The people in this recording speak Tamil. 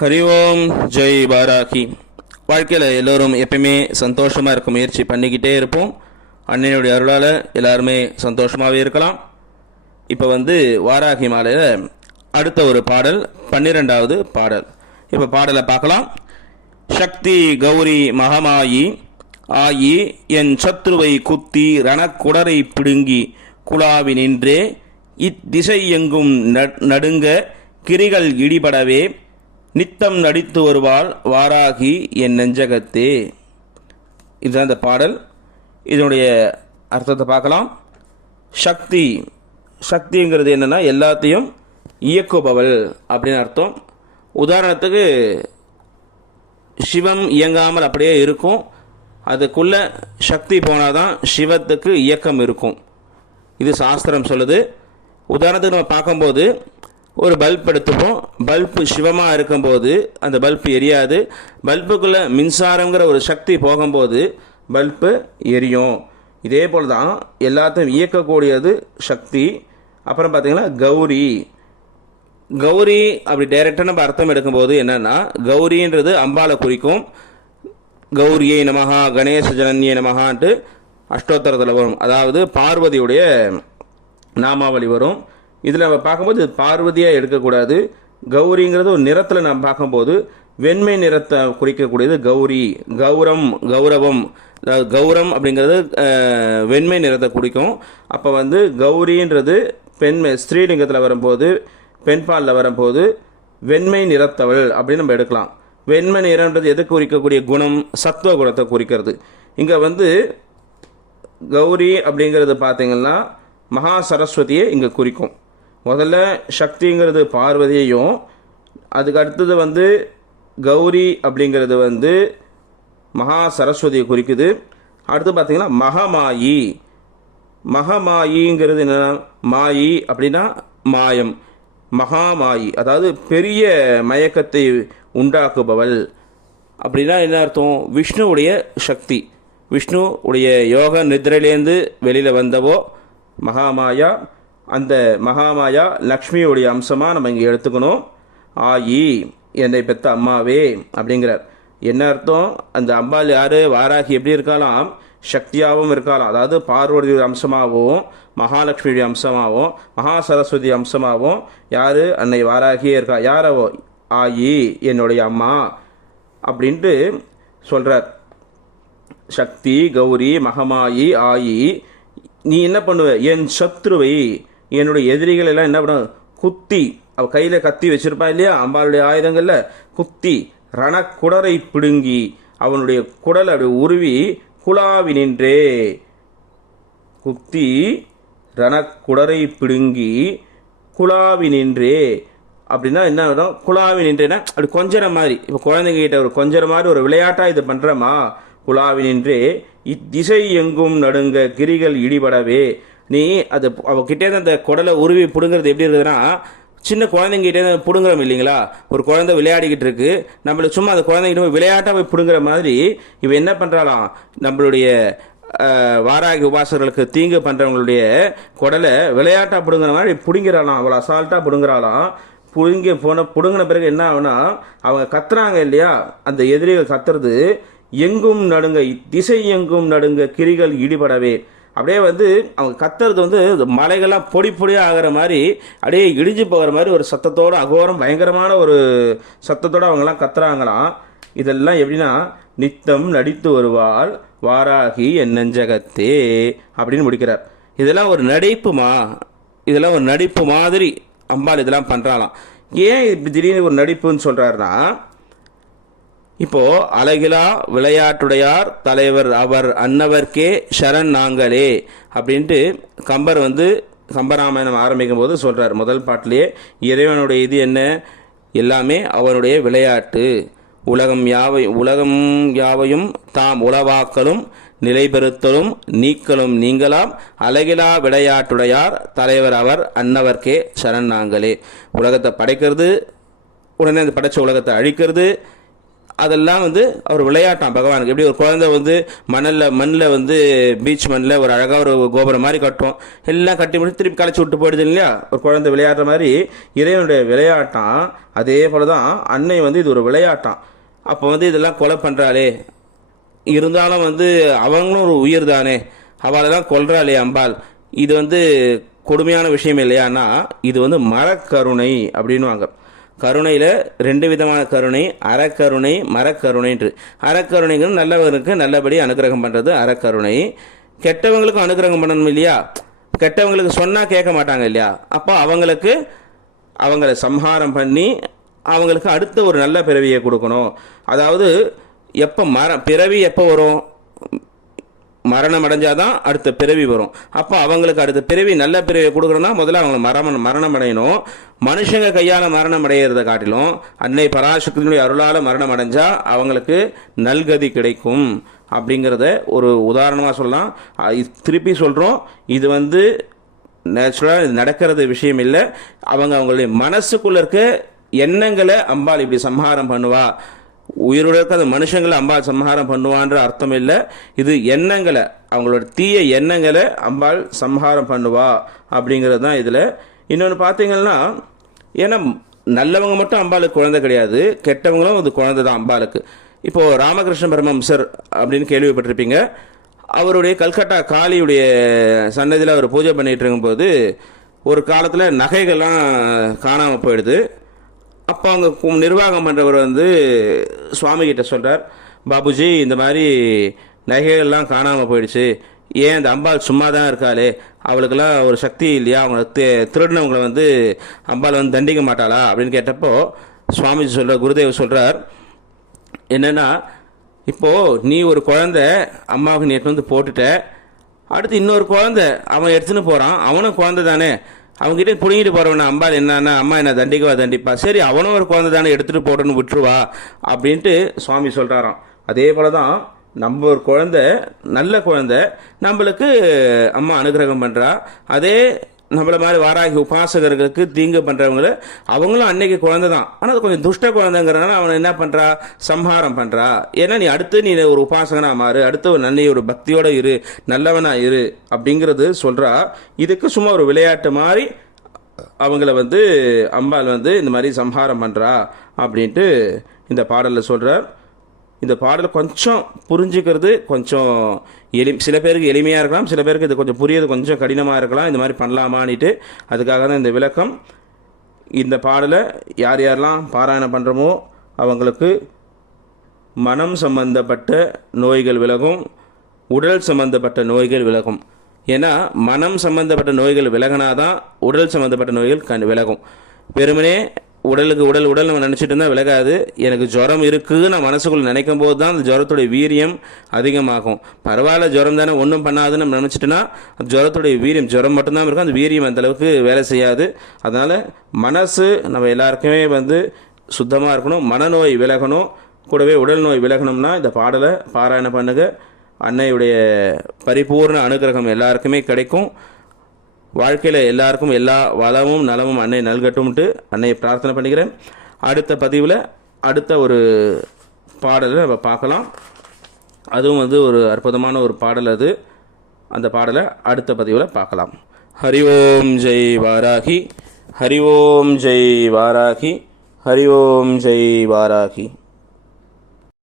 ஹரி ஓம் ஜெய் பாராகி. வாழ்க்கையில் எல்லோரும் எப்பயுமே சந்தோஷமாக இருக்க முயற்சி பண்ணிக்கிட்டே இருப்போம். அன்னையுடைய அருளால் எல்லாருமே சந்தோஷமாகவே இருக்கலாம். இப்போ வாராகி மாலையில் அடுத்த ஒரு பாடல் 12வது பாடல். இப்போ பாடலை பார்க்கலாம். சக்தி கௌரி மகமாயி ஆயி என் சத்ருவை குத்தி ரணக்குடரை பிடுங்கி குழாவி நின்றே இத்திசை எங்கும் நடுங்க கிரிகள் இடிபடவே நித்தம் நடித்து வருவாள் வாராகி என் நெஞ்சகத்தே. இதுதான் இந்த பாடல். இதனுடைய அர்த்தத்தை பார்க்கலாம். சக்திங்கிறது என்னென்னா எல்லாத்தையும் இயக்குபவள் அப்படின்னு அர்த்தம். உதாரணத்துக்கு சிவம் இயங்காமல் அப்படியே இருக்கும், அதுக்குள்ள சக்தி போனால் தான் சிவத்துக்கு இயக்கம் இருக்கும். இது சாஸ்திரம் சொல்லுது. உதாரணத்துக்கு நம்ம பார்க்கும்போது ஒரு பல்ப் எடுத்துப்போம். பல்பு சிவமாக இருக்கும்போது அந்த பல்பு எரியாது. பல்புக்குள்ளே மின்சாரங்கிற ஒரு சக்தி போகும்போது பல்பு எரியும். இதே போல் தான் எல்லாத்தையும் இயக்கக்கூடியது சக்தி. அப்புறம் பார்த்திங்கன்னா கௌரி அப்படி டைரெக்டாக நம்ம அர்த்தம் எடுக்கும்போது என்னென்னா, கௌரின்றது அம்பாளை குறிக்கும். கௌரியை நமஹா கணேச ஜனன்யே நமஹான்ட்டு அஷ்டோத்தரத்தில் வரும். அதாவது பார்வதியுடைய நாமாவளி வரும். இதில் நம்ம பார்க்கும்போது பார்வதியாக எடுக்கக்கூடாது. கௌரிங்கிறது ஒரு நிறத்தில் நம்ம பார்க்கும்போது வெண்மை நிறத்தை குறிக்கக்கூடியது கௌரி. கௌரவம் கௌரம் அப்படிங்கிறது வெண்மை நிறத்தை குறிக்கும். அப்போ கௌரின்றது ஸ்ரீலிங்கத்தில் வரும்போது, பெண்பாலில் வரும்போது வெண்மை நிறத்தவள் அப்படின்னு நம்ம எடுக்கலாம். வெண்மை நிறம்ன்றது எது குறிக்கக்கூடிய குணம்? சத்துவ குணத்தை குறிக்கிறது. இங்கே கௌரி அப்படிங்கிறது பார்த்தீங்கன்னா மகா சரஸ்வதியை இங்கே குறிக்கும். முதல்ல சக்திங்கிறது பார்வதியையும், அதுக்கு அடுத்தது கௌரி அப்படிங்கிறது மகா சரஸ்வதியை குறிக்குது. அடுத்து பார்த்தீங்கன்னா மகமாயிங்கிறது என்னென்னா, மாயி அப்படின்னா மாயம். மகாமாயி அதாவது பெரிய மயக்கத்தை உண்டாக்குபவள் அப்படின்னா என்ன அர்த்தம்? விஷ்ணுவுடைய சக்தி. விஷ்ணு உடைய யோக நித்ரையிலேருந்து வெளியில் வந்தவோ மகாமாயா. அந்த மகாமாயா லக்ஷ்மியுடைய அம்சமாக நம்ம இங்கே எடுத்துக்கணும். ஆயி என்னை பெற்ற அம்மாவே அப்படிங்கிறார். என்ன அர்த்தம்? அந்த அம்பாள் யார்? வாராகி எப்படி இருக்கலாம்? சக்தியாகவும் இருக்கலாம். அதாவது பார்வதியுடைய அம்சமாகவும் மகாலட்சுமியுடைய அம்சமாகவும் மகா சரஸ்வதி அம்சமாகவும் யார்? அன்னை வாராகியே இருக்கா. யாரவோ? ஆயி என்னுடைய அம்மா அப்படின்ட்டு சொல்கிறார். சக்தி கௌரி மகமாயி ஆயி. நீ என்ன பண்ணுவ? என் சத்ருவை, என்னுடைய எதிரிகள் எல்லாம் என்ன பண்ண? குத்தி, அவள் கையில் கத்தி வச்சிருப்பா இல்லையா, அம்பாளுடைய ஆயுதங்களில் குத்தி ரணக்குடரை பிடுங்கி அவனுடைய குடல் அப்படி உருவி குழாவி நின்றே. குத்தி ரணக்குடரை பிடுங்கி குழாவி நின்றே அப்படின்னா என்ன ஆகும்? குழாவி நின்றேன்னா அப்படி கொஞ்சற மாதிரி. இப்போ குழந்தைங்கிட்ட ஒரு கொஞ்சற மாதிரி ஒரு விளையாட்டாக இது பண்ணுறமா. குழாவி நின்றே இத்திசை எங்கும் நடுங்க கிரிகள் இடிபடவே. நீ அது அவகிட்டே அந்த குடலை உருவி பிடுங்கிறது எப்படி இருக்குதுன்னா, சின்ன குழந்தைங்கிட்டே பிடுங்குறோம் இல்லைங்களா? ஒரு குழந்தை விளையாடிக்கிட்டு இருக்கு, நம்மளுக்கு சும்மா அந்த குழந்தைகிட்ட விளையாட்டாக போய் பிடுங்குற மாதிரி இவ என்ன பண்ணுறாளாம்? நம்மளுடைய வாராகி உபாசகர்களுக்கு தீங்கு பண்ணுறவங்களுடைய குடலை விளையாட்டாக பிடுங்குற மாதிரி பிடுங்கிறாளாம். அவ்வளோ அசால்ட்டாக பிடுங்குறாளாம். பிடுங்கின பிறகு என்ன ஆகுனா, அவங்க கத்துறாங்க இல்லையா, அந்த எதிரிகள் கத்துறது எங்கும் நடுங்க திசை எங்கும் நடுங்க கிரிகள் இடிபடவே. அப்படியே அவங்க கத்துறது மலைகள்லாம் பொடி பொடியாக ஆகிற மாதிரி, அப்படியே இடிஞ்சு போகிற மாதிரி ஒரு சத்தத்தோடு, அகோரம் பயங்கரமான ஒரு சத்தத்தோடு அவங்கெல்லாம் கத்துறாங்களாம். இதெல்லாம் எப்படின்னா, நித்தம் நடித்து வருவாள் வாராகி என் நெஞ்சகத்தே அப்படின்னு முடிக்கிறார். இதெல்லாம் ஒரு நடிப்புமா? இதெல்லாம் ஒரு நடிப்பு மாதிரி அம்பாள் இதெல்லாம் பண்ணுறாளாம். ஏன் இப்படி திடீர்னு ஒரு நடிப்புன்னு சொல்கிறாருன்னா, இப்போ அழகிலா விளையாட்டுடையார் தலைவர் அவர் அன்னவர்க்கே சரண் நாங்களே அப்படின்ட்டு கம்பர் கம்பராமாயணம் ஆரம்பிக்கும் போது சொல்கிறார். முதல் பாட்டிலேயே இறைவனுடைய இது என்ன? எல்லாமே அவனுடைய விளையாட்டு. உலகம் யாவையும் தாம் உளவாக்கலும் நிலைபெறுத்தலும் நீக்கலும் நீங்களாம் அழகிலா விளையாட்டுடையார் தலைவர் அவர் அன்னவர்க்கே சரண் நாங்களே. உலகத்தை படைக்கிறது, உடனே அந்த படைச்ச உலகத்தை அழிக்கிறது, அதெல்லாம் வந்து அவர் விளையாட்டான் பகவானுக்கு. எப்படி ஒரு குழந்தை வந்து மண்ணில் வந்து பீச் மண்ணில் ஒரு அழகாக ஒரு கோபுரம் மாதிரி கட்டும், எல்லாம் கட்டி முடிச்சு திருப்பி களைச்சி விட்டு போயிடுது இல்லையா, ஒரு குழந்தை விளையாடுற மாதிரி இறைவனுடைய விளையாட்டான். அதே போல தான் அன்னை வந்து இது ஒரு விளையாட்டான். அப்போ வந்து இதெல்லாம் கொலை பண்ணுறாளே, இருந்தாலும் வந்து அவங்களும் ஒரு உயிர் தானே, அவளெல்லாம் கொல்றாளே அம்பாள், இது வந்து கொடுமையான விஷயம் இல்லையான்னா இது வந்து மரக்கருணை அப்படின்வாங்க. கருணையில் 2 விதமான கருணை, அறக்கருணை மரக்கருணைன்று. அறக்கருணைங்கிறது நல்லவருக்கு நல்லபடி அனுகிரகம் பண்ணுறது அறக்கருணை. கெட்டவங்களுக்கும் அனுகிரகம் பண்ணணும் இல்லையா, கெட்டவங்களுக்கு சொன்னால் கேட்க மாட்டாங்க இல்லையா, அப்போ அவங்கள சம்ஹாரம் பண்ணி அவங்களுக்கு அடுத்த ஒரு நல்ல பிறவியை கொடுக்கணும். அதாவது பிறவி எப்போ வரும், மரணம் அடைஞ்சாதான் அடுத்த பிறவி வரும். அப்போ அவங்களுக்கு அடுத்த பிறவி நல்ல பிறவியை கொடுக்கணும்னா முதல்ல அவங்க மரணம் அடையணும். மனுஷங்க கையால் மரணம் அடையிறத காட்டிலும் அன்னை பராசக்தியினுடைய அருளால் மரணம் அடைஞ்சா அவங்களுக்கு நல்கதி கிடைக்கும் அப்படிங்கிறத ஒரு உதாரணமாக சொல்லலாம். திருப்பி சொல்கிறோம், இது வந்து நேச்சுரலாக இது நடக்கிறது விஷயம் இல்லை. அவங்களுடைய மனசுக்குள்ள இருக்க எண்ணங்களை அம்பாள் இப்படி சம்ஹாரம் பண்ணுவா, உயிரோட இருக்க அந்த மனுஷங்களை அம்பாள் சம்ஹாரம் பண்ணுவான்ற அர்த்தம் இல்லை. இது எண்ணங்களை, அவங்களோட தீய எண்ணங்களை அம்பாள் சம்ஹாரம் பண்ணுவா அப்படிங்கிறது தான் இதில். இன்னொன்று பார்த்தீங்கன்னா, ஏன்னா நல்லவங்க மட்டும் அம்பாளுக்கு குழந்தை கிடையாது, கெட்டவங்களும் அது குழந்தை தான் அம்பாளுக்கு. இப்போது ராமகிருஷ்ண பரமஹம்சர் அப்படின்னு கேள்விப்பட்டிருப்பீங்க. அவருடைய கல்கட்டா காளியுடைய சன்னதியில் அவர் பூஜை பண்ணிகிட்டு இருக்கும்போது ஒரு காலத்தில் நகைகள்லாம் காணாமல் போயிடுது. அப்போ அவங்க நிர்வாகம் பண்ணுறவர் வந்து சுவாமி கிட்ட சொல்கிறார், பாபுஜி இந்த மாதிரி நகைகள்லாம் காணாமல் போயிடுச்சு, ஏன் அந்த அம்பாள் சும்மா தான் இருக்காளே, அவளுக்கெல்லாம் ஒரு சக்தி இல்லையா, அவங்க திருடினவங்களை வந்து அம்பாள் வந்து தண்டிக்க மாட்டாளா அப்படின்னு கேட்டப்போ சுவாமிஜி குருதேவ் சொல்கிறார், என்னென்னா இப்போது நீ ஒரு குழந்தை அம்மாவுக்கு நேற்று வந்து போட்டுட்ட, அடுத்து இன்னொரு குழந்தை அவன் எடுத்துன்னு போகிறான், அவனும் குழந்தை தானே, அவங்ககிட்ட பிடிங்கிட்டு போகிறவன அம்பாள் என்னன்னா அம்மா என்ன தண்டிப்பா, சரி அவனும் ஒரு குழந்தை தானே எடுத்துகிட்டு போட்டோன்னு விட்டுருவா அப்படின்ட்டு சுவாமி சொல்கிறாராம். அதே போல தான் நம்ம ஒரு குழந்தை நல்ல குழந்தை நம்மளுக்கு அம்மா அனுகிரகம் பண்ணுறா. அதே நம்மள மாதிரி வாராகி உபாசகர்களுக்கு தீங்கு பண்ணுறவங்கள அவங்களும் அன்னைக்கு குழந்தை தான், ஆனால் அது கொஞ்சம் துஷ்ட குழந்தைங்கிறனால அவனை என்ன பண்ணுறா, சம்ஹாரம் பண்ணுறா. ஏன்னா நீ ஒரு உபாசகனா மாறு, அடுத்து ஒரு நல்ல ஒரு பக்தியோட இரு, நல்லவனா இரு அப்படிங்கிறது சொல்கிறா. இதுக்கு சும்மா ஒரு விளையாட்டு மாதிரி அவங்கள வந்து அம்பாள் வந்து இந்த மாதிரி சம்ஹாரம் பண்ணுறா அப்படின்ட்டு இந்த பாடலில் சொல்கிறார். இந்த பாடல் கொஞ்சம் புரிஞ்சுக்கிறது கொஞ்சம் சில பேருக்கு எளிமையாக இருக்கலாம், சில பேருக்கு இது கொஞ்சம் புரியுது கொஞ்சம் கடினமாக இருக்கலாம், இந்த மாதிரி பண்ணலாமான்னுட்டு. அதுக்காக தான் இந்த விளக்கம். இந்த பாடலை யாரெல்லாம் பாராயணம் பண்ணுறோமோ அவங்களுக்கு மனம் சம்பந்தப்பட்ட நோய்கள் விலகும், உடல் சம்பந்தப்பட்ட நோய்கள் விலகும். ஏன்னா மனம் சம்பந்தப்பட்ட நோய்கள் விலகினாதான் உடல் சம்பந்தப்பட்ட நோய்கள் விலகும். வெறுமனே உடல் நம்ம நினச்சிட்டு இருந்தால் விலகாது. எனக்கு ஜுரம் இருக்குதுன்னு நான் மனசுக்குள்ளே நினைக்கும் போது தான் அந்த ஜுரத்துடைய வீரியம் அதிகமாகும். பரவாயில்ல ஜுரம் தானே ஒன்றும் பண்ணாதுன்னு நம்ம நினச்சிட்டோன்னா அந்த ஜுரத்துடைய வீரியம் ஜுரம் மட்டும்தான் இருக்கும், அந்த வீரியம் அந்தளவுக்கு வேலை செய்யாது. அதனால் மனசு நம்ம எல்லாருக்குமே வந்து சுத்தமாக இருக்கணும், மனநோய் விலகணும், கூடவே உடல் நோய் விலகணும்னா இந்த பாடலை பாராயணம் பண்ணுங்க. அன்னையுடைய பரிபூர்ண அனுகிரகம் எல்லாருக்குமே கிடைக்கும். வாழ்க்கையில் எல்லாருக்கும் எல்லா வளமும் நலமும் அன்னை நல்கட்டும்ட்டு அன்னையை பிரார்த்தனை பண்ணிக்கிறேன். அடுத்த பதிவில் அடுத்த ஒரு பாடலை நம்ம பார்க்கலாம். அதுவும் வந்து ஒரு அற்புதமான ஒரு பாடல் அது. அந்த பாடலை அடுத்த பதிவில் பார்க்கலாம். ஹரி ஓம் ஜெய் வாராகி, ஹரி ஓம் ஜெய் வாராகி, ஹரி ஓம் ஜெய் வாராகி.